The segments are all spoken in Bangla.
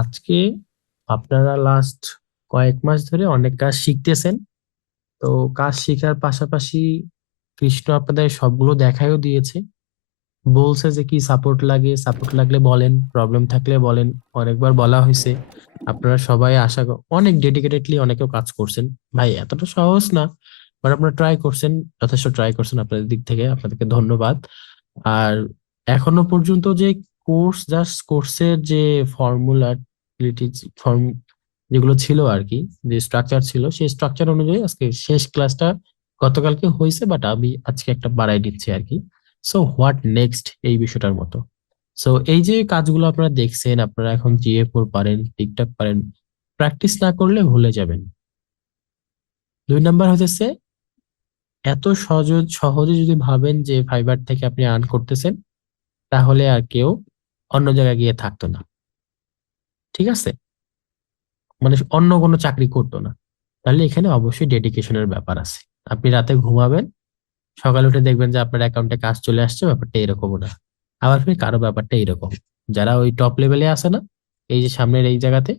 আজকে আপনারা লাস্ট কয়েক মাস ধরে অনেক কাজ শিখতেছেন। তো কাজ শেখার পাশাপাশি কৃষ্ণ আপনাদের সবগুলো দেখাইও দিয়েছে। বলছে যে কি সাপোর্ট লাগে, সাপোর্ট লাগলে বলেন, প্রবলেম থাকলে বলেন। অনেকবার বলা হয়েছে। আপনারা সবাই অনেক ডেডিকেটেডলি অনেকেও কাজ করছেন। ভাই এতটা সহজ না, বাট আপনারা ট্রাই করছেন, যথেষ্ট ট্রাই করছেন। আপনাদের দিক থেকে আপনাদেরকে ধন্যবাদ। আর এখনো পর্যন্ত যে কোর্সের যে ফর্মুলা ফর্ম যেগুলো ছিল আর কি, যে স্ট্রাকচার ছিল, সেই স্ট্রাকচার অনুযায়ী আজকে শেষ ক্লাসটা গতকালকে হয়েছে, বাট আমি আজকে একটা বাড়াই দিচ্ছি আর কি। সো হোয়াট নেক্সট এই বিষয়টার মতো। সো এই যে কাজগুলো আপনারা দেখছেন, আপনারা এখন GA4 পারেন, টিকটক পারেন, প্র্যাকটিস না করলে ভুলে যাবেন। 2 নাম্বার হতেছে, এত সহজ সহজে যদি ভাবেন যে ফাইবার থেকে আপনি আর্ন করতেছেন, তাহলে আর কেউ অন্য জায়গায় গিয়ে থাকতো না। ঠিক আছে? মানে অন্য কোনো চাকরি করতো না। তাহলে এখানে অবশ্যই ডেডিকেশনের ব্যাপার আছে। আপনি রাতে ঘুমাবেন, সকালে উঠে দেখবেন যে আপনার অ্যাকাউন্টে কাজ চলে আসছে, ব্যাপারটা এরকমও না। আবার ফির কারো ব্যাপারটা এরকম, যারা ওই টপ লেভেলে আছে না, এই যে সামনের এই জায়গাতে,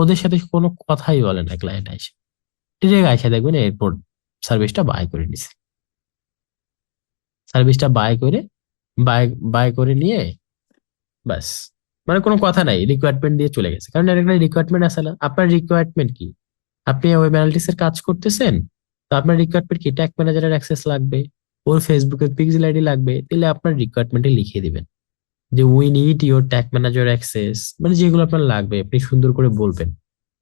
ওদের সাথে কোনো কথাই বলে না ক্লায়েন্ট আইসে। ডিরেক্ট আইসা দেখবেন এরপর সার্ভিসটা বাই করে নিছে। সার্ভিসটা বাই বাই করে নিয়ে ব্যাস, মানে কোনো কথা নাই, রিকোয়ারমেন্ট দিয়ে চলে গেছে। কারণ এর একটা রিকোয়ারমেন্ট আছে না। আপনার রিকোয়ারমেন্ট কি? আপনি ওয়েব অ্যানালিটিক্স এর কাজ করতেছেন, তো আপনার রিকোয়ারমেন্ট কি? ট্যাগ ম্যানেজারের অ্যাক্সেস লাগবে, ওর ফেসবুকের পিক্সেল আইডি লাগবে, তাহলে আপনার রিকোয়ারমেন্টে লিখে দিবেন যে we need your tag manager access, মানে যেগুলো আপনার লাগবে আপনি সুন্দর করে বলবেন।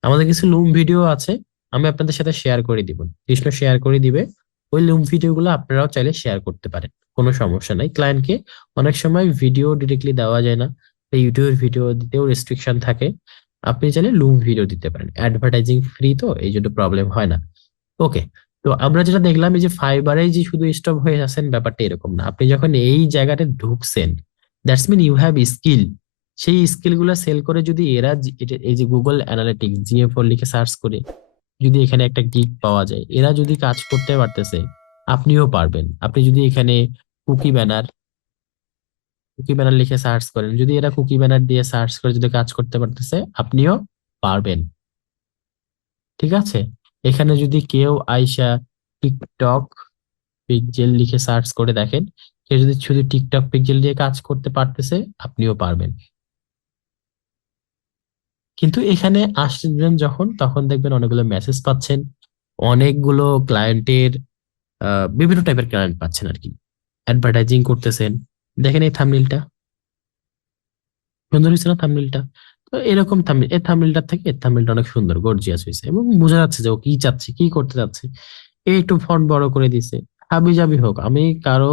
আমাদের কিছু লুম ভিডিও আছে, আমি আপনাদের সাথে শেয়ার করে দিব, কৃষ্ণ শেয়ার করে দিবে। ওই লুম ভিডিও গুলো আপনারাও চাইলে শেয়ার করতে পারেন, কোনো সমস্যা নাই। ক্লায়েন্টকে অনেক সময় ভিডিও ডিরেক্টলি দেওয়া যায় না, ইউটিউবের ভিডিও দিতেও রেস্ট্রিকশন থাকে। আপনি চাইলে লুম ভিডিও দিতে পারেন, অ্যাডভার্টাইজিং ফ্রি, তো এই জন্য প্রবলেম হয় না। ওকে। তো আমরা যেটা দেখলাম, এই যে ফাইবারে যে শুধু স্টপ হয়ে আছেন, ব্যাপারটা এরকম না। আপনি যখন এই জায়গাতে ঢুকছেন, that's mean you have skill. সেই স্কিল গুলা সেল করে যদি এরা এই যে গুগল অ্যানালিটিক্স GA4 লিখে সার্চ করে যদি এখানে একটা গিগ পাওয়া যায়, এরা যদি কাজ করতে পারতেছে, আপনিও পারবেন। আপনি যদি এখানে কুকি ব্যানার কুকি ব্যানার লিখে সার্চ করেন, যদি এরা কুকি ব্যানার দিয়ে সার্চ করে যদি কাজ করতে পারতেছে, আপনিও পারবেন। ঠিক আছে? এখানে যদি কেউ আইসা টিকটক পিকজেল লিখে সার্চ করে দেখেন, কেউ যদি শুধু টিকটক পিকজেল দিয়ে কাজ করতে পারতেছে, আপনিও পারবেন। কিন্তু এখানে আসবেন যখন, তখন দেখবেন অনেকগুলো মেসেজ পাচ্ছেন, অনেকগুলো ক্লায়েন্টের, বিভিন্ন টাইপের ক্লায়েন্ট পাচ্ছেন আর কি, অ্যাডভার্টাইজিং করতেছেন। দেখেন এই থাম্বনেইলটা, সুন্দর হয়েছে না থাম্বনেইলটা? তো এরকম থাম্বনেইল, এই থাম্বনেইলটা থেকে এই থাম্বনেইলটা অনেক সুন্দর গর্জিয়াস হয়েছে, এবং বোঝা যাচ্ছে যে ও কি চাচ্ছে, কি করতে চাচ্ছে। এই একটু ফন্ট বড় করে দিছে। হাবি জাবি হোক, আমি কারো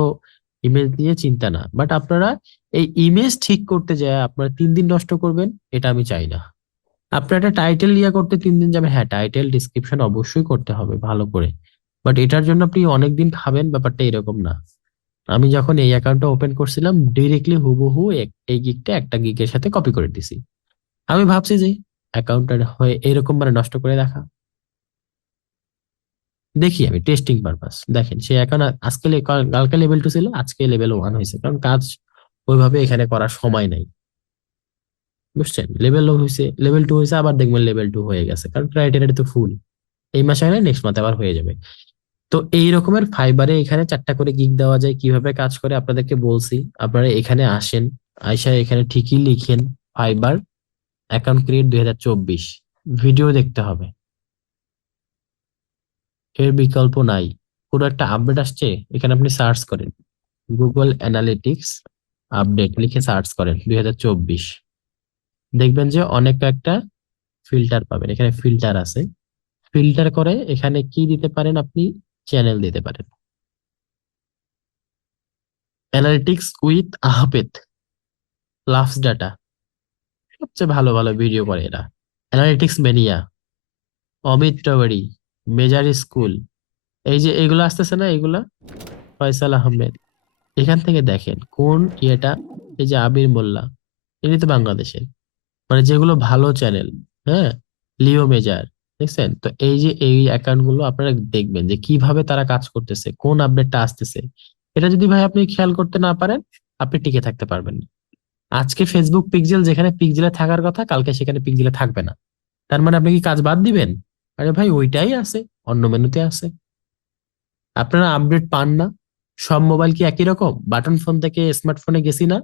ইমেজ নিয়ে চিন্তা না, বাট আপনারা এই ইমেজ ঠিক করতে যায় আপনারা 3 দিন নষ্ট করবেন, এটা আমি চাই না। আপনার একটা টাইটেল ইয়া করতে 3 দিন যাবে, হ্যাঁ টাইটেল ডিসক্রিপশন অবশ্যই করতে হবে ভালো করে, বাট এটার জন্য আপনি অনেকদিন খাবেন, ব্যাপারটা এরকম না। আমি যখন এই অ্যাকাউন্টটা ওপেন করছিলাম, ডিরেক্টলি হুবহু এই গিগটা একটা গিগের সাথে কপি করে দিছি। আমি ভাবছি যে অ্যাকাউন্টটা হয়ে এরকম মানে নষ্ট করে দেখা, দেখি আমি টেস্টিং পারপাস। দেখেন সে এখন আজকে কালকে লেভেল 2 ছিল, আজকে লেভেল 1 হয়েছে, কারণ কাজ ওইভাবে এখানে করার সময় নাই। বুঝছেন? লেভেল হয়েছে, লেভেল 2 হয়েছে, আবার দেখবেন লেভেল 2 হয়ে গেছে, কারণ ক্রাইটেরিয়া তো ফুল। এই মাসে হয় না, নেক্সট মাসে আবার হয়ে যাবে। তো এই রকমের ফাইবারে এখানে 4টা করে গিগ দেওয়া যায়, কিভাবে কাজ করে আপনাদেরকে বলছি। আপনারা এখানে আসেন, আইসা এখানে ঠিকই লিখেন ফাইবার অ্যাকাউন্ট ক্রিয়েট 2024, ভিডিও দেখতে হবে, এর বিকল্প নাই। পুরো একটা আপডেট আসছে, এখানে আপনি সার্চ করেন গুগল অ্যানালিটিক্স আপডেট লিখে সার্চ করেন 2024, দেখবেন যে অনেক একটা ফিল্টার পাবেন। এখানে ফিল্টার আছে, ফিল্টার করে এখানে কি দিতে পারেন আপনি? চ্যানেল দিতে পারেন, অ্যানালিটিক্স উইথ আহপেদ, লাভস ডাটা, সবচেয়ে ভালো ভালো ভিডিও করে এরা। Analytics mania, Amit Tiwari, measure school, এই যে এগুলো আসতেছে না, এগুলা ফয়সাল আহমেদ। এখান থেকে দেখেন কোন ইয়েটা। এই যে আবির মোল্লা, ইনি তো বাংলাদেশের, মানে যেগুলো ভালো চ্যানেল। হ্যাঁ, লিও মেজার, দেখছেন তো? এই যে এই অ্যাকাউন্ট গুলো আপনারা দেখবেন যে কিভাবে তারা কাজ করতেছে, কোন আপডেটটা আসতেছে। এটা যদি ভাই আপনি খেয়াল করতে না পারেন, আপনি টিকে থাকতে পারবেন না। আজকে ফেসবুক পিক্সেল যেখানে পিক্সেলে থাকার কথা, কালকে সেখানে পিক্সেলে থাকবে না। তার মানে আপনি কি কাজ বাদ দিবেন? আরে ভাই, ওইটাই আছে, অন্য মেনুতে আছে। আপনারা আপডেট পান না? সব মোবাইল কি একই রকম? বাটন ফোন থেকে স্মার্টফোনে গেছি না?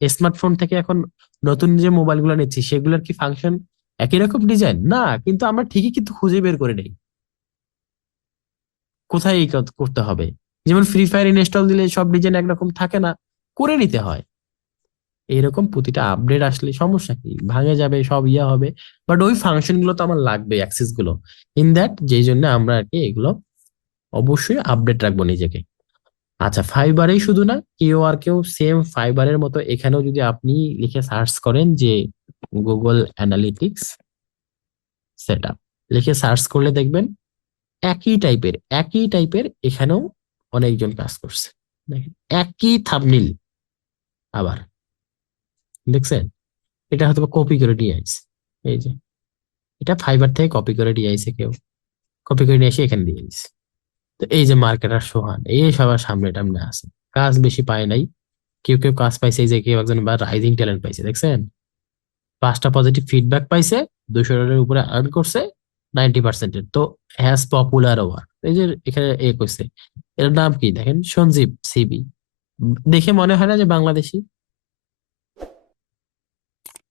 স্মার্টফোন থেকে এখন নতুন যে মোবাইলগুলো নিচ্ছি সেগুলোর কি ফাংশন একই রকম ডিজাইন না? কিন্তু আমরা ঠিকই কিন্তু খুঁজে বের করে নেই কোথায় এই কাজ করতে হবে। যেমন ফ্রি ফায়ার ইনস্টল দিলে সব ডিজাইন একরকম থাকে না, করে নিতে হয়। এরকম প্রতিটা আপডেট আসলে সমস্যা কি, ভাঙে যাবে, সব ইয়ে হবে। বাট ওই ফাংশন গুলো তো আমার লাগবে, অ্যাক্সেস গুলো। ইন দ্যাট, যেই জন্য আমরা আর কি এগুলো অবশ্যই আপডেট রাখবো নিজেকে। আচ্ছা, ফাইবারেই শুধু না, কেউ আর কেউ সেম ফাইবারের মতো এখানেও যদি আপনি লিখে সার্চ করেন যে গুগল অ্যানালিটিক্স সেট আপ, লিখে সার্চ করলে দেখবেন একই টাইপের এখানেও অনেকজন কাজ করছে। দেখেন, একই থাম্বনেইল। আবার দেখছেন, এটা হয়তো কপি করে নিয়ে আইছে। এই যে, এটা ফাইবার থেকে কপি করে নিয়ে আইছে কেউ, কপি করে নিয়ে এসে এখানে দিয়ে দিছে। তো এই যে মার্কেটার সোহান, এই সবার সামনে টামনে আছে, কাজ বেশি পায় নাই। কেউ কেউ কাজ পাইছে, এই যে কেউ একজন বা রাইজিং ট্যালেন্ট পাইছে, দেখছেন? 5টা পজিটিভ ফিডব্যাক পাইছে, $200 উপরে আর্ন করছে, 90%-এর তো। হ্যাজ পপুলার ওয়ার্ক, এই যে এখানে করছে। এর নাম কি দেখেন, সঞ্জীব সিবি। দেখে মনে হয় না যে বাংলাদেশি?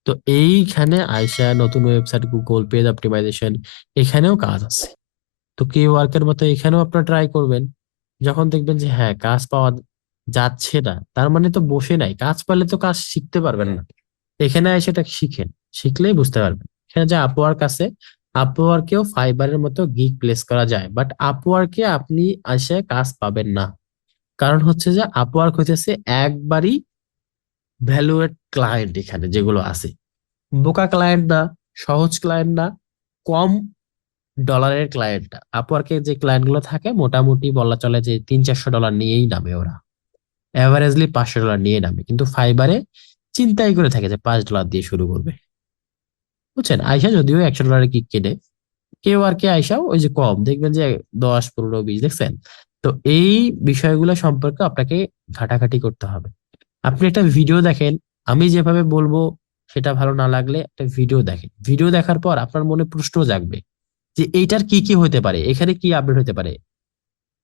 তো এইখানে আয়সা নতুন ওয়েবসাইট, গুগল পেজ অপটিমাইজেশন, এখানেও কাজ আছে। তো কে ওয়ার্কের মতো এখানেও আপনারা ট্রাই করবেন। যখন দেখবেন যে হ্যাঁ, কাজ পাওয়া যাচ্ছে না, তার মানে তো বসে নাই, কাজ পারলে তো কাজ শিখতে পারবেন না। এখানে এসে এটা শিখেন, শিখলেই বুঝতে পারবেন। এখানে যে আপওয়ার্ক আছে, আপওয়ার্কেও ফাইবারের মতো গিগ প্লেস করা যায়, বাট আপওয়ার্কে আপনি আসে কাজ পাবেন না। কারণ হচ্ছে যে আপওয়ার্ক হইতেছে একবারই ভ্যালুয়েট ক্লায়েন্ট, এখানে যেগুলো আছে বোকা ক্লায়েন্ট না, সহজ ক্লায়েন্ট না, কম ডলারের ক্লায়েন্ট না। আপওয়ার্কে যে ক্লায়েন্ট গুলো থাকে মোটামুটি বলা চলে যে $300-400 নিয়েই নামে ওরা, এভারেজলি $500 নিয়ে নামে। কিন্তু ফাইবারে চিন্তাই করে থাকে যে $5 দিয়ে শুরু করবে। বুঝছেন, আইসা যদিও $100 কিক কেনে, কেউ আর কে আইসাও ওই যে কম দেখবেন যে 10, 15, 20, দেখছেন? তো এই বিষয়গুলো সম্পর্কে আপনাকে ঘাটাঘাটি করতে হবে। আপনি একটা ভিডিও দেখেন, আমি যেভাবে বলবো সেটা ভালো না লাগলে একটা ভিডিও দেখেন, ভিডিও দেখার পর আপনার মনে প্রশ্ন জাগবে যে এইটার কি কি হতে পারে, এখানে কি আপডেট হতে পারে।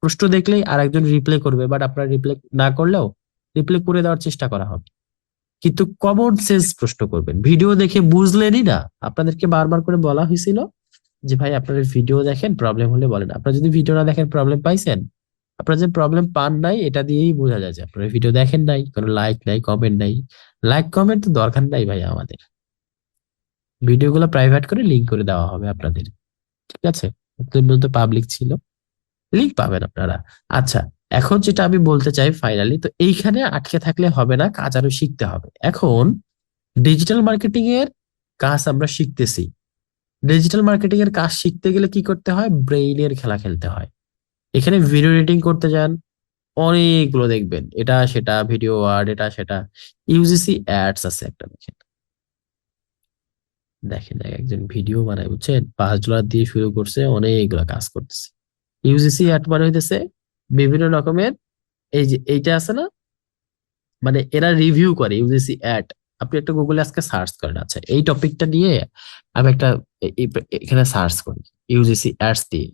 প্রশ্ন দেখলেই আর একজন রিপ্লে করবে, বাট আপনার রিপ্লে না করলেও রিপ্লে করে দেওয়ার চেষ্টা করা হবে। কিন্তু কমন সেন্স প্রশ্ন করবেন, ভিডিও দেখে বুঝলেনই না। আপনাদেরকে বারবার করে বলা হয়েছিল যে ভাই আপনারা ভিডিও দেখেন, প্রবলেম হলে বলেন। আপনারা যদি ভিডিও না দেখেন, প্রবলেম পাইছেন? আপনারা যে প্রবলেম পান নাই, এটা দিয়েই বোঝা যায় যে আপনারা ভিডিও দেখেন নাই, কোনো লাইক নাই, কমেন্ট নাই। লাইক কমেন্ট তো দরকার নাই ভাই আমাদের। ভিডিওগুলো প্রাইভেট করে লিঙ্ক করে দেওয়া হবে আপনাদের, ঠিক আছে? তো পাবলিক ছিল, লিঙ্ক পাবেন আপনারা। আচ্ছা, এখন যেটা আমি বলতে চাই ফাইনালি, তো এইখানে আটকে থাকলে হবে না, কাজ আরো শিখতে হবে। এখন ডিজিটাল মার্কেটিং এর কাজ আমরা শিখতেছি। ডিজিটাল মার্কেটিং এর কাজ শিখতে গেলে কি করতে হয়? ব্রেইনের খেলা খেলতে হয়। এখানে ভিডিও এডিটিং করতে যান, অনেকগুলো দেখবেন এটা সেটা ভিডিও, ওয়ার্ড, এটা সেটা। ইউজিসি অ্যাডস আছে একটা, দেখেন। দেখেন একজন ভিডিও বানায়, বুঝছেন, $5 দিয়ে শুরু করছে, অনেকগুলো কাজ করতেছে। ইউজিসি অ্যাড মানে হইতেছে বিভিন্ন রকমের, এই যে এইটা আছে না, মানে এরা রিভিউ করে ইউজিসি অ্যাড। আপনি একটা গুগলে আজকে সার্চ করেন, আচ্ছা এই টপিকটা নিয়ে আমি একটা এখানে সার্চ করি ইউজিসি অ্যাডস দিয়ে।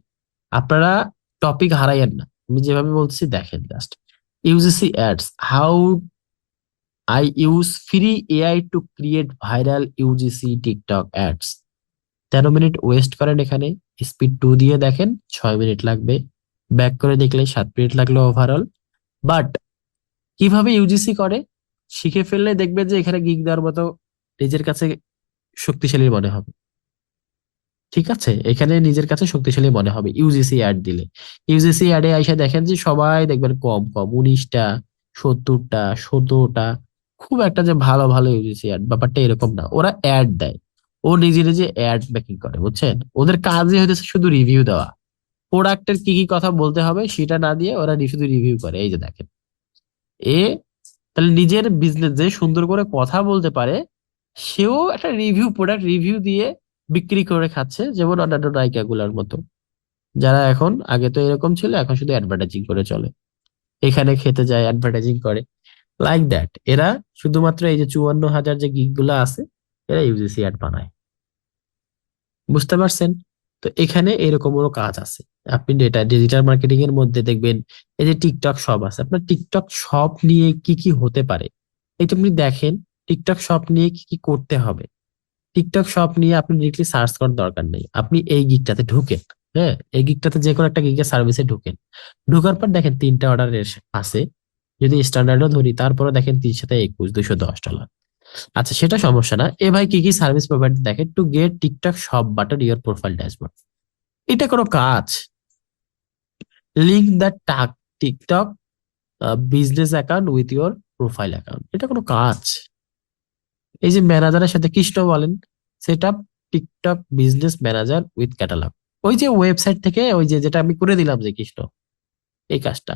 আপনারা টপিক হারাইয়েন না, আমি যেভাবে বলতেছি দেখেন just. UGC ads, how I use free AI to create viral UGC TikTok ads. 13 minute West করেন এখানে, স্পিড 2 দিয়ে দেখেন 6 মিনিট লাগবে, ব্যাক করে দেখলে 7 মিনিট লাগলো ওভারঅল। বাট কিভাবে ইউজিসি করে শিখে ফেললে দেখবে যে এখানে গিগ দেওয়ার মতো নিজের কাছে শক্তিশালী মনে হবে। ঠিক আছে, এখানে নিজের কাছে শক্তিশালী মনে হবে ইউজিসি অ্যাড দিলে। ইউজিসি অ্যাডে আইসা দেখেন যে সবাই দেখবেন কম কম 19টা, 70টা, 17টা। খুব একটা যে ভালো ভালো ইউজিসি অ্যাড, ব্যাপারটা এরকম না। ওরা অ্যাড দেয়, ও নিজে নিজে অ্যাড মেকিং করে, বুঝছেন? ওদের কাজই হইতেছে শুধু রিভিউ দেওয়া। প্রোডাক্টের কি কি কথা বলতে হবে সেটা না দিয়ে ওরা শুধু রিভিউ করে। এই যে দেখেন, এ তাহলে নিজের বিজনেস যে সুন্দর করে কথা বলতে পারে, সেও একটা রিভিউ, প্রোডাক্ট রিভিউ দিয়ে বিক্রি করে খাচ্ছে, যেমন অন্যান্য নায়িকা গুলার মতো, যারা এখন, আগে তো এরকম ছিল, এখন শুধু অ্যাডভার্টাইজিং করে চলে। এখানে খেতে যায়, অ্যাডভার্টাইজিং করে। লাইক দ্যাট এরা শুধুমাত্র এই যে 54,000 যে গিগ গুলা আছে, এরা ইউজিসি অ্যাড বানায়। বুঝতে পারছেন? তো এখানে এরকমও কাজ আছে। আপনি ডিজিটাল মার্কেটিং এর মধ্যে দেখবেন এই যে টিকটক শপ আছে, আপনার টিকটক শপ নিয়ে কি কি হতে পারে এটা আপনি দেখেন। টিকটক শপ নিয়ে কি কি করতে হবে, টিকটক শপ নিয়ে আপনি ডিরেক্টলি সার্চ করার দরকার নেই, আপনি এই গিগটাতে ঢুকেন। হ্যাঁ, এই গিগটাতে যে কোনো একটা গিগের সার্ভিসে ঢুকেন। ঢোকার পর দেখেন 3টা অর্ডার আছে, যদি স্ট্যান্ডার্ডও ধরি তারপরে দেখেন 3 × 7 = 21, $210। আচ্ছা, সেটা সমস্যা না। এ ভাই কি কি সার্ভিস প্রোভাইড দেখেন, to get TikTok shop button your profile dashboard. এটা কোনো কাজ? Link the TikTok business account with your profile account, এটা কোনো কাজ? এই যে ম্যানেজারের সাথে কৃষ্ণ বলেন, set up TikTok business manager with catalogue, ওই যে ওয়েবসাইট থেকে ওই যে যেটা আমি করে দিলাম যে কৃষ্ণ, এই কাজটা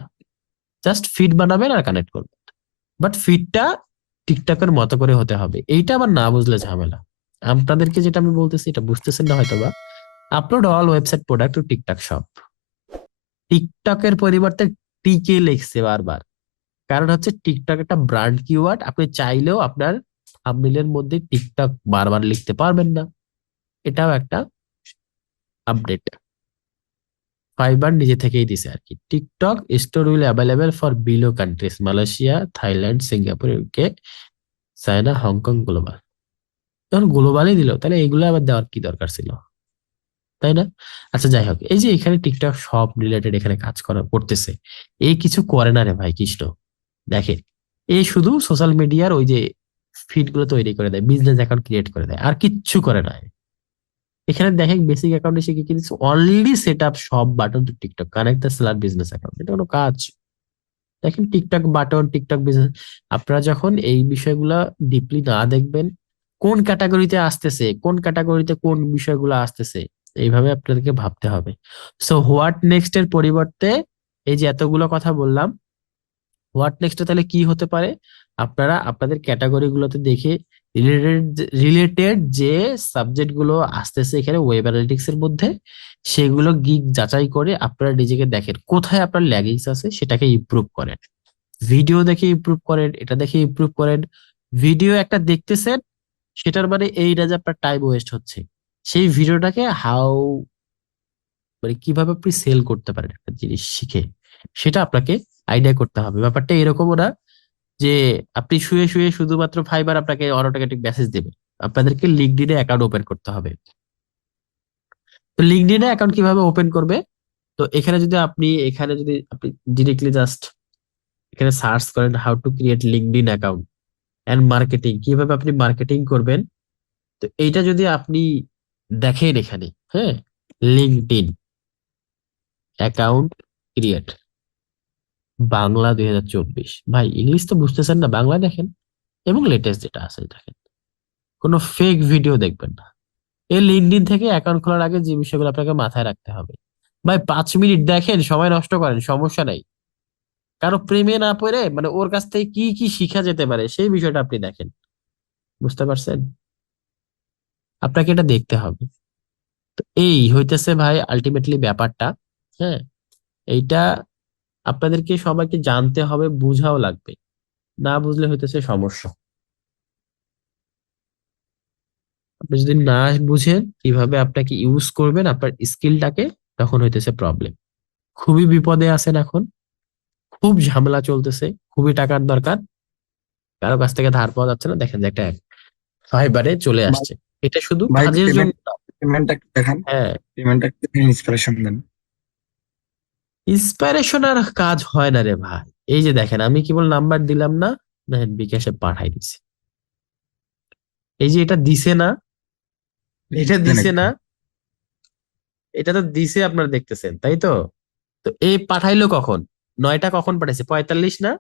জাস্ট ফিড বানাবেন আর কানেক্ট করবেন। বাট ফিডটা টিকটকের মতো করে হতে হবে, এইটা আবার না বুঝলে ঝামেলা। আপনাদেরকে যেটা আমি বলতেছি এটা বুঝতেছেন না হয়তোবা। Upload all website product to TikTok shop. টিকটকের পরিবর্তে টিকে লিখছে বারবার, কারণ হচ্ছে টিকটক একটা ব্র্যান্ড কিওয়ার্ড, আপনি চাইলেও আপনার থাম্বনেইলের মধ্যে টিকটক বারবার লিখতে পারবেন না। এটাও একটা আপডেট ফাইবার নিজে থেকেই দিছে আর কি। TikTok store will available for below countries, Malaysia, Thailand, Singapore, UK, China, Hong Kong, global. যখন গ্লোবালই দিল তাহলে এগুলো আবার দেওয়ার কি দরকার ছিল, তাই না? আচ্ছা, যাই হোক, এই যে এখানে টিকটক সব রিলেটেড এখানে কাজ করা করতেছে, এই কিছু করে না রে ভাই কৃষ্ণ। দেখেন, এই শুধু সোশ্যাল মিডিয়ার ওই যে ফিড গুলো তৈরি করে দেয়, বিজনেস অ্যাকাউন্ট ক্রিয়েট করে দেয়, আর কিচ্ছু করে না। এখানে দেখেন বেসিক অ্যাকাউন্টে শিখে কি দিচ্ছে, অলরেডি সেট আপ সব button to TikTok, connect the seller business account, এটা কোনো কাজ? দেখেন টিকটক বাটন, টিকটক বিজনেস, আপনারা যখন এই বিষয়গুলা ডিপলি না দেখবেন, কোন ক্যাটাগরিতে আসতেছে, কোন ক্যাটাগরিতে কোন বিষয়গুলো আসতেছে, এইভাবে আপনাদেরকে ভাবতে হবে। সো হোয়াট নেক্সট এর পরিবর্তে এই যে এতগুলো কথা বললাম, হোয়াট নেক্সট তাহলে কি হতে পারে? আপনারা আপনাদের ক্যাটাগরি গুলোতে দেখে রিলেটেড রিলেটেড যে সাবজেক্ট গুলো আসতেছে এখানে ওয়েব অ্যানালিটিক্স এর মধ্যে, সেগুলো গিগ যাচাই করে আপনারা নিজেকে দেখেন কোথায় আপনার ল্যাগিংস আছে, সেটাকে ইমপ্রুভ করেন। ভিডিও দেখে ইমপ্রুভ করেন, এটা দেখে ইমপ্রুভ করেন। ভিডিও একটা দেখতেছেন, সেটার মানে এই না যে আপনার টাইম ওয়েস্ট হচ্ছে, সেই ভিডিওটাকে হাউ মানে কিভাবে আপনি সেল করতে পারেন একটা জিনিস শিখে, সেটা আপনাকে আইডিয়া করতে হবে। ব্যাপারটা এরকমও না যে আপনি শুয়ে শুয়ে শুধুমাত্র ফাইবার আপনাকে অটোমেটিক মেসেজ দেবে, আপনাদেরকে লিঙ্কডইনে অ্যাকাউন্ট ওপেন করতে হবে। তো লিঙ্কডইনে অ্যাকাউন্ট কিভাবে ওপেন করবে? তো এখানে যদি আপনি ডিরেক্টলি জাস্ট এখানে সার্চ করেন how to create LinkedIn account and marketing, কিভাবে আপনি মার্কেটিং করবেন, তো এইটা যদি আপনি দেখেন এখানে, হ্যাঁ, লিঙ্কডইন অ্যাকাউন্ট ক্রিয়েট বাংলা 2024, ভাই ইংলিশ তো বুঝতেছেন না, বাংলা দেখেন এবং লেটেস্ট যেটা আছে দেখেন, কোনো ফেক ভিডিও দেখবেন না। এই লিঙ্কডইন থেকে অ্যাকাউন্ট খোলার আগে যে বিষয়গুলো আপনাকে মাথায় রাখতে হবে, ভাই 5 মিনিট দেখেন, সময় নষ্ট করেন, সমস্যা নাই। কারো প্রেমে না পড়ে মানে ওর কাছ থেকে কি কি শিখা যেতে পারে সেই বিষয়টা আপনি দেখেন। বুঝতে পারছেন? আপনাকে এটা দেখতে হবে। তো এই হইতেছে ভাই আলটিমেটলি ব্যাপারটা। হ্যাঁ, এইটা আপনাদেরকে সবাইকে জানতে হবে, বুঝাও লাগবে, না বুঝলে হইতেছে সমস্যা। আপনি যদি না বুঝেন কিভাবে আপনাকে ইউজ করবেন আপনার স্কিলটাকে, তখন হইতেছে প্রবলেম। খুবই বিপদে আছেন এখন, খুব ঝামেলা চলতেছে, খুবই টাকার দরকার, কারো কাছ থেকে ধার পাওয়া যাচ্ছে না, দেখেন যে একটা ফাইবারে চলে ভাই আসছে। এটা শুধু ভাই কাজের জন্য পেমেন্ট না। পেমেন্টটা একটু দেখান। হ্যাঁ, পেমেন্টটা একটু দেখেন, ইন্সপিরেশন দেন। ইন্সপাইরেশন আর কাজ হয় না রে ভাই। এই যে দেখেন আমি কেবল নাম্বার দিলাম না, দেখেন বিকাশে পাঠাই দিছি। এই যে এটা দিছে না, এটা দেন দিছে একটু। না, এটা তো দিছে আপনারা দেখতেছেন তাই তো। তো এই পাঠাইলো কখন? 9টা কখন পাঠাইছে? 45 না?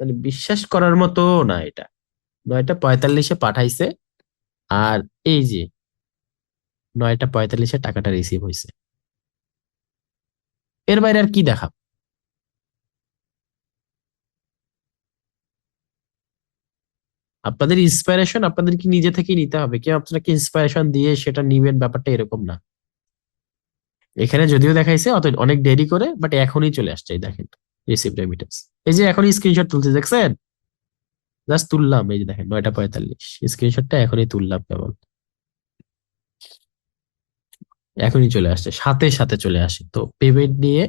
মানে বিশ্বাস করার মতো না এটা। 9টা 45-এ পাঠাইছে, আর এই যে 9টা 45-এ টাকাটা রিসিভ হয়েছে। এর বাইরে আর কি দেখা? আপনাদের ইন্সপাইরেশন আপনাদেরকে নিজে থেকে নিতে হবে, কেউ আপনাকে ইন্সপাইরেশন দিয়ে সেটা নিবেন, ব্যাপারটা এরকম না। এখানে যদিও দেখাইছে অত অনেক দেরি করে, বাট এখনই চলে আসছে, এই দেখেন। Receive remittance. এই যে এখন স্ক্রিনশট তুলতে দেখছেন, জাস্ট তুললাম, এই যে দেখেন 9টা 45, স্ক্রিনশটটা এখনই তুললাম কেবল, এখনই চলে আসছে, সাথে সাথে চলে আসে। তো পেমেন্ট নিয়ে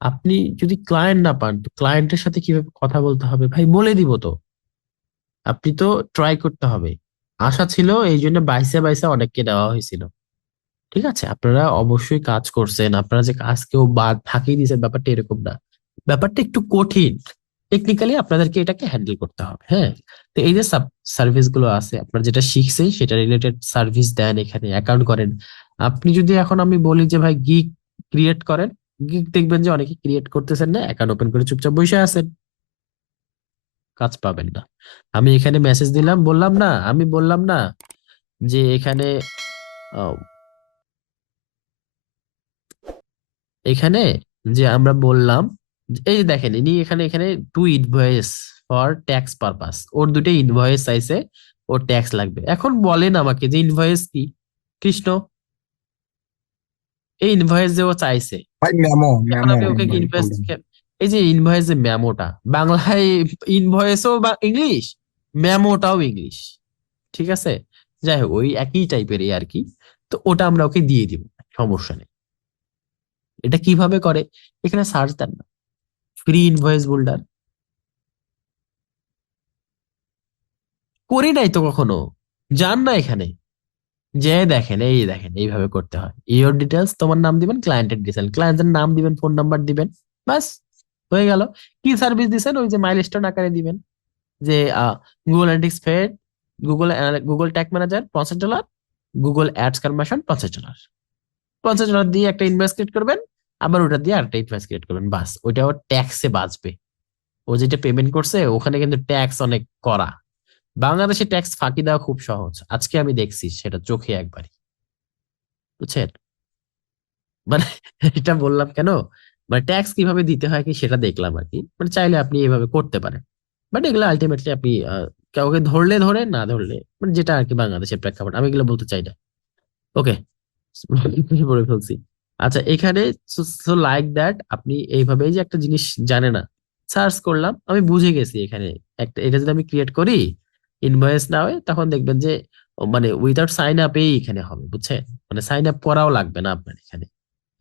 আপনি যদি ক্লায়েন্ট না পান, তো ক্লায়েন্টের সাথে কিভাবে কথা বলতে হবে ভাই বলে দিব তো, আপনি তো ট্রাই করতে হবে। আশা ছিল এই জন্য বাইসে বাইসে অনেককে দেওয়া হয়েছিল। ঠিক আছে, আপনারা অবশ্যই কাজ করছেন, আপনারা যে কাজ কেউ বাদ ফাঁকি দিয়েছেন ব্যাপারটা এরকম না, ব্যাপারটা একটু কঠিন। টেকনিক্যালি আপনাদেরকে এটাকে হ্যান্ডেল করতে হবে, হ্যাঁ। তো এই যে সার্ভিস গুলো আছে, আপনারা যেটা শিখছেন সেটা রিলেটেড সার্ভিস দেন, এখানে অ্যাকাউন্ট করেন। আপনি যদি এখন আমি বলি যে ভাই গিগ ক্রিয়েট করেন, গিগ দেখবেন যে অনেকে ক্রিয়েট করতেছেন না, অ্যাকাউন্ট ওপেন করে চুপচাপ বসে আছেন, কাজ পাবেন না। আমি এখানে মেসেজ দিলাম, বললাম না, আমি বললাম না যে এখানে আহ, এখানে যে আমরা বললাম এই যে দেখেন ইনি এখানে এখানে two invoice for tax purpose, ওর দুটো ইনভয়েস চাইছে, ওর ট্যাক্স লাগবে। এখন বলেন আমাকে যে ইনভয়েস কি, কৃষ্ণ, এই ইনভয়েস যে ও চাইছে, ভাই মেমো এখন মেমো আমি ওকে ভাই ইনভয়েস, বলুন। এই যে ইনভয়েস যে মেমোটা বাংলায়, ইনভয়েসও বা ইংলিশ, মেমোটাও ইংলিশ, ঠিক আছে। যাই হোক ওই একই টাইপেরই আর কি। তো ওটা আমরা ওকে দিয়ে দিব, সমস্যা নেই। এটা কিভাবে করে, এখানে সার্চ দেন না, ফ্রি ইনভয়েস বোল্ডার, করি নাই তো কখনো, যান না এখানে, যে দেখেন, এই দেখেন এইভাবে করতে হয়। ইওর ডিটেলস, তোমার নাম দিবেন, ক্লায়েন্টের ডিটেলস, ক্লায়েন্টের নাম দিবেন, ফোন নাম্বার দিবেন, বাস হয়ে গেল। কি সার্ভিস দিছেন ওই যে মাইলস্টোন আকারে দিবেন, যে Google analytics fed, Google Google tag manager $50, Google ads conversion $50, $50 দিয়ে একটা ইনভয়েস ক্রিয়েট করবেন, আবার ওটা দিয়ে আরেকটা ইনভয়েস ক্রিয়েট করবেন, বাস ওইটা ওর ট্যাক্সে বাঁচবে। ও যেটা পেমেন্ট করছে ওখানে কিন্তু ট্যাক্স অনেক করা। বাংলাদেশে ট্যাক্স ফাঁকি দেওয়া খুব সহজ, আজকে আমি দেখছি সেটা চোখে একবারই, বুঝছেন। মানে এটা বললাম কেন, মানে ট্যাক্স কিভাবে দিতে হয় কি সেটা দেখলাম আর কি, মানে চাইলে আপনি এভাবে করতে পারেন। বাট এগুলো আলটিমেটলি আপনি কাউকে ধরলে ধরে, না ধরলে মানে যেটা আর কি বাংলাদেশের প্রেক্ষাপট, আমি এগুলো বলতে চাই না। ওকে, বলে ফেলছি। আচ্ছা এখানে, লাইক দ্যাট আপনি এইভাবে, এই যে একটা জিনিস জানে না, সার্চ করলাম, আমি বুঝে গেছি এখানে একটা, এটা যদি আমি ক্রিয়েট করি ইনভয়েস না হয়, তখন দেখবেন যে মানে উইদাউট সাইন আপেই এখানে হবে, বুঝছেন। মানে সাইন আপ করাও লাগবে না আপনার এখানে,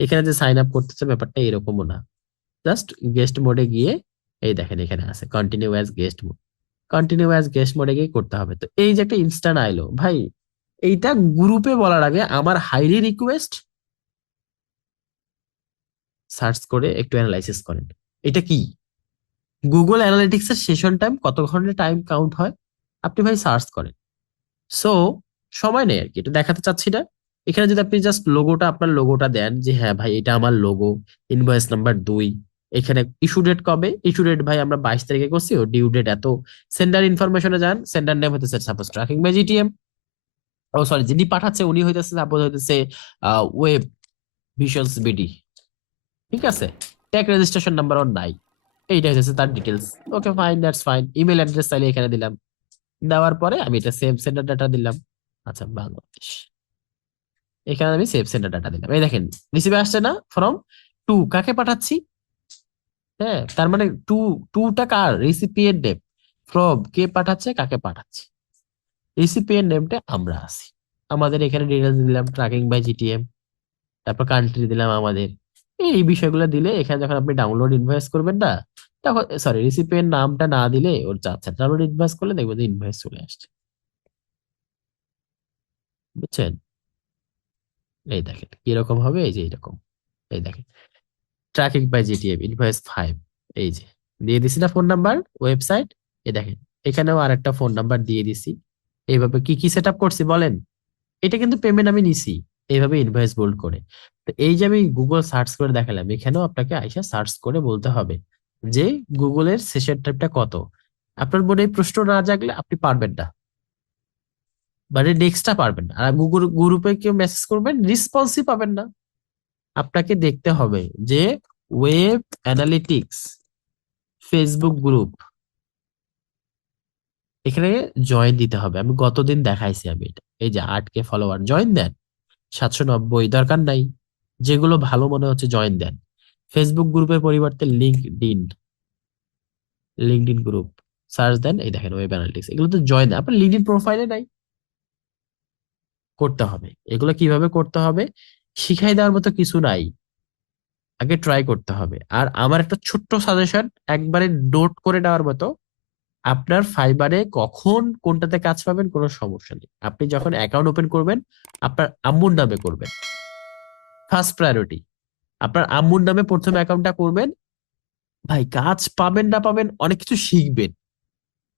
এখানে যে সাইন আপ করতেছে ব্যাপারটা এরকমও না। জাস্ট গেস্ট মোডে গিয়ে, এই দেখেন এখানে আছে continue as guest mode, continue as guest মোডে গিয়ে করতে হবে। তো এই যে একটা ইনস্ট্যান্ট আইলো ভাই, এইটা গ্রুপে বলার আগে আমার হাইলি রিকোয়েস্ট সার্চ করে একটু অ্যানালাইসিস করেন। এটা কি, গুগল অ্যানালিটিক্স এর সেশন টাইম কত ঘন্টা টাইম কাউন্ট হয়, আপনি ভাই সার্চ করেন। সো সময় নেই আর কি, এটা দেখাতে চাচ্ছি না। এখানে যদি আপনি জাস্ট লোগোটা, আপনার লোগোটা দেন যে হ্যাঁ ভাই এটা আমার লোগো, ইনভয়েস নাম্বার 2, এখানে ইস্যু ডেট কবে, ইস্যু ডেট ভাই আমরা 22 তারিখে করছি, ও ডিউ ডেট এত, সেন্ডার ইনফরমেশনে যান, সেন্ডার নেম হতেছে সাপোজ ট্র্যাকিং বাই জিটিএম, ও সরি যিনি পাঠাচ্ছে উনি হইতেছে সাপোজ হইতেছে ওয়েব ভিশনস বিডি, ঠিক আছে, ট্যাগ রেজিস্ট্রেশন নাম্বার ওর নাই, এইটা হচ্ছে তার details. Okay fine, that's fine, email address চাইলে এখানে দিলাম, দেওয়ার পরে আমি এটা সেভ সেন্টার ডাটা দিলাম। আচ্ছা বাংলাদেশ, এখানে আমি সেভ সেন্টার ডাটা দিলাম, এই দেখেন রিসিভে আসছে না ফ্রম টু, কাকে পাঠাচ্ছি, হ্যাঁ তার মানে টু, টুটা কার, রিসিপিয়েন্ট নেম, ফ্রম কে পাঠাচ্ছে কাকে পাঠাচ্ছে, রিসিপিয়েন্ট নেমটা আমরা আছি, আমাদের এখানে ডিটেলস দিলাম ট্র্যাকিং বাই জিটিএম, তারপর কান্ট্রি দিলাম আমাদের। এই বিষয়গুলো দিলে এখানে যখন আপনি ডাউনলোড ইনভয়েস করবেন না, তখন সরি রিসিপিয়েন্ট নামটা না দিলে ওর যাচ্ছে, ডাউনলোড ইনভয়েস করলে দেখবেন যে ইনভয়েস চলে আসছে, বুঝছেন। এই দেখেন কিরকম হবে, এই যে এরকম, এই দেখেন ট্র্যাকিং বাই জিটিএম ইনভয়েস 5, এই যে দিয়ে দিছি না ফোন নাম্বার, ওয়েবসাইট, এই দেখেন এখানেও আরেকটা ফোন নাম্বার দিয়ে দিছি। এইভাবে কি কি সেট আপ করছি বলেন, এটা কিন্তু পেমেন্ট আমি নিছি এইভাবে ইনভয়েস বোল্ড করে। তো এই যে আমি গুগল সার্চ করে দেখালাম, এখানেও আপনাকে আইসা সার্চ করে বলতে হবে যে গুগলের সেশন টাইমটা কত। আপনার মনে এই প্রশ্ন না জাগলে আপনি পারবেন না, মানে নেক্সটটা পারবেন না, আর গুগল গ্রুপে কেউ মেসেজ করবেন রেসপন্সই পাবেন না। আপনাকে দেখতে হবে যে ওয়েব অ্যানালিটিক্স ফেসবুক গ্রুপ, এখানে জয়েন দিতে হবে। আমি গতদিন দেখাইছি আমি এটা, এই যে 8K ফলোয়ার, জয়েন দেন। 790 দরকার নাই, যেগুলো ভালো মনে হচ্ছে জয়েন দেন। ফেসবুক গ্রুপের পরিবর্তে linked in, LinkedIn group search দেন, এই দেখেন ওয়েব অ্যানালিটিক্স, এগুলো তো জয়েন আপনার লিঙ্কডইন প্রোফাইলে নাই। করতে হবে এগুলো, কিভাবে করতে হবে শিখাই দেওয়ার মতো কিছু নাই, আগে ট্রাই করতে হবে। আর আমার একটা ছোট্ট সাজেশন, একবারে নোট করে নেওয়ার মতো, আপনার ফাইবারে কখন কোনটাতে কাজ পাবেন কোনো সমস্যা নেই, আপনি যখন অ্যাকাউন্ট ওপেন করবেন আপনার আম্মুর নামে করবেন, ফার্স্ট প্রায়োরিটি। আপনার আম্মুর নামে প্রথমে অ্যাকাউন্টটা করবেন, ভাই কাজ পাবেন না পাবেন অনেক কিছু শিখবেন,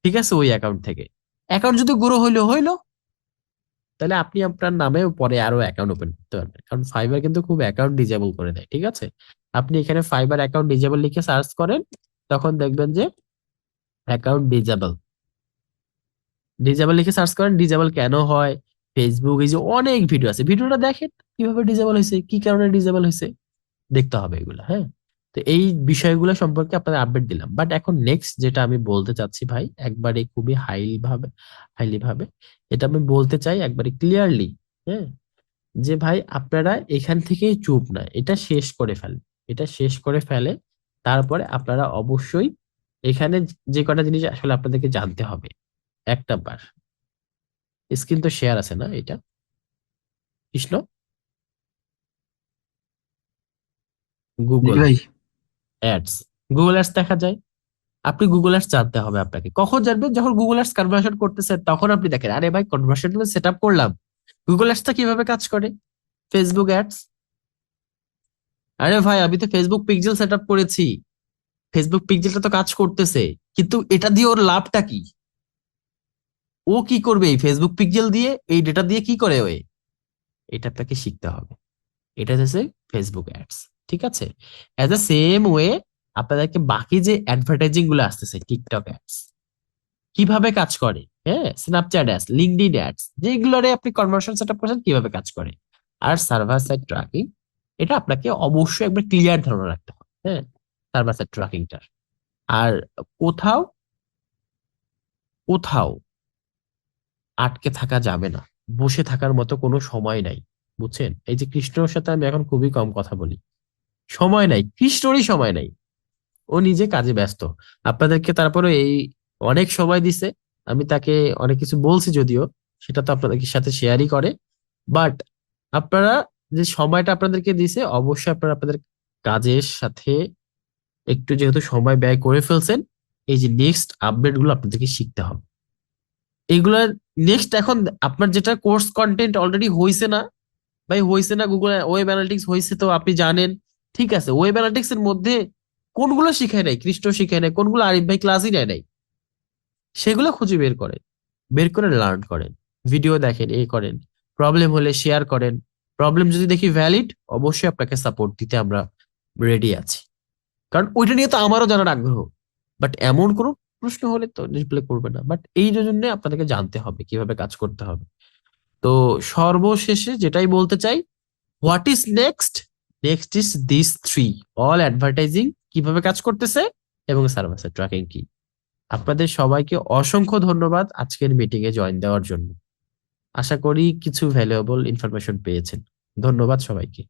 ঠিক আছে ওই অ্যাকাউন্ট থেকে। অ্যাকাউন্ট যদি গ্রো হইলো হইলো, তাহলে আপনি আপনার নামে পরে আরো অ্যাকাউন্ট ওপেন করতে পারবেন, কারণ ফাইবার কিন্তু খুব অ্যাকাউন্ট ডিজেবল করে দেয়, ঠিক আছে। আপনি এখানে ফাইবার অ্যাকাউন্ট ডিজেবল লিখে সার্চ করেন, তখন দেখবেন যে অ্যাকাউন্ট ডিজেবল, ডিজেবল লিখে সার্চ করেন, ডিজেবল কেন হয়, ফেসবুক, এই যে অনেক ভিডিও আছে, ভিডিওটা দেখেন কিভাবে ডিজেবল হয়েছে, কি কারণে ডিজেবল হয়েছে, দেখতে হবে এগুলো, হ্যাঁ। তো এই বিষয়গুলো সম্পর্কে আপনাদের আপডেট দিলাম, বাট এখন নেক্সট যেটা আমি বলতে চাচ্ছি ভাই, একবারে খুবই হাইলি ভাবে এটা আমি বলতে চাই একবারে ক্লিয়ারলি, হ্যাঁ, যে ভাই আপনারা এখান থেকেই চুপ না, এটা শেষ করে ফেলে, এটা শেষ করে ফেলে, তারপরে আপনারা অবশ্যই এখানে যে কটা জিনিস আসলে আপনাদেরকে জানতে হবে। এক নাম্বার, স্ক্রিন তো শেয়ার আছে না এটা, কৃষ্ণ, জি গুগল ভাই। অ্যাডস, গুগল অ্যাডস দেখা যায়, আপনি গুগল অ্যাডস জানতে হবে আপনাকে, কখন জানবেন যখন গুগল অ্যাডস কনভার্সন করতেছেন, তখন আপনি দেখেন আরে ভাই কনভার্সন সেট আপ করলাম, গুগল অ্যাডসটা কিভাবে কাজ করে, ফেসবুক অ্যাডস, আরে ভাই আমি তো ফেসবুক পিক্সেল সেট আপ করেছি, ফেসবুক পিক্সেলটা তো কাজ করতেছে, কিন্তু এটা দিয়ে ওর লাভটা কি, ও কি করবে এই ফেসবুক পিক্সেল দিয়ে, এই ডেটা দিয়ে কি করে ও, এটা আপনাকে শিখতে হবে। এটা হচ্ছে ফেসবুক অ্যাডস, ঠিক আছে। অ্যাজ আ সেম ওয়ে আপনাদেরকে বাকি যে অ্যাডভার্টাইজিং গুলো আসতেছে, টিকটক অ্যাডস কিভাবে কাজ করে, হ্যাঁ, স্ন্যাপচ্যাট অ্যাডস, লিঙ্কডইন অ্যাডস, যেগুলোরে আপনি কনভার্সন সেট আপ করছেন কিভাবে কাজ করে, আর সার্ভার সাইড ট্র্যাকিং, এটা আপনাকে অবশ্যই একবার ক্লিয়ার ধারণা রাখতে হবে, হ্যাঁ, সার্ভার সাইড ট্র্যাকিংটার। আর কোথাও কোথাও আটকে থাকা যাবে না, বসে থাকার মতো কোনো সময় নাই, বুঝছেন। এই যে কৃষ্ণর সাথে আমি এখন খুবই কম কথা বলি, সময় নাই, কৃষ্ণরই সময় নাই, ও নিজে কাজে ব্যস্ত। আপনাদেরকে তারপরে এই অনেক সময় দিছে, আমি তাকে অনেক কিছু বলছি যদিও, সেটা তো আপনাদের সাথে শেয়ারই করে, বাট আপনারা যে সময়টা আপনাদেরকে দিছে, অবশ্যই আপনারা আপনাদের কাজের সাথে একটু যেহেতু সময় ব্যয় করে ফেলছেন, এই যে নেক্সট আপডেট গুলো আপনাদেরকে শিখতে হবে, এগুলা নেক্সট এখন আপনার যেটা কোর্স কন্টেন্ট অলরেডি হয়েছে না, ভাই হয়েছে না, গুগল ওয়েব অ্যানালিটিক্স হয়েছে তো আপনি জানেন, ঠিক আছে, ওয়েব অ্যানালিটিক্স এর মধ্যে কোনগুলো শিখায় নাই, কৃষ্ণ শিখায় নাই, কোনগুলো আরিফ ভাই ক্লাসই নেয় নাই, সেগুলো খুঁজে বের করেন, বের করে লার্ন করেন, ভিডিও দেখেন, এ করেন, প্রবলেম হলে শেয়ার করেন, প্রবলেম যদি দেখি ভ্যালিড, অবশ্যই আপনাকে সাপোর্ট দিতে আমরা রেডি আছি, কারণ ওইটা নিয়ে তো আমারও জানার আগ্রহ, বাট এমন কোনো প্রশ্ন হলে তো রিপ্লাই করবে না, বাট এই জন্য আপনাদেরকে জানতে হবে কিভাবে কাজ করতে হবে। তো সর্বশেষে যেটাই বলতে চাই, what is next, next is this three, all advertising কিভাবে কাজ করতেছে এবং সার্ভার সাইড ট্র্যাকিং কি। আপনাদের সবাইকে অসংখ্য ধন্যবাদ আজকের মিটিং এ জয়েন দেওয়ার জন্য, আশা করি কিছু ভ্যালুয়েবল ইনফরমেশন পেয়েছেন, ধন্যবাদ সবাইকে।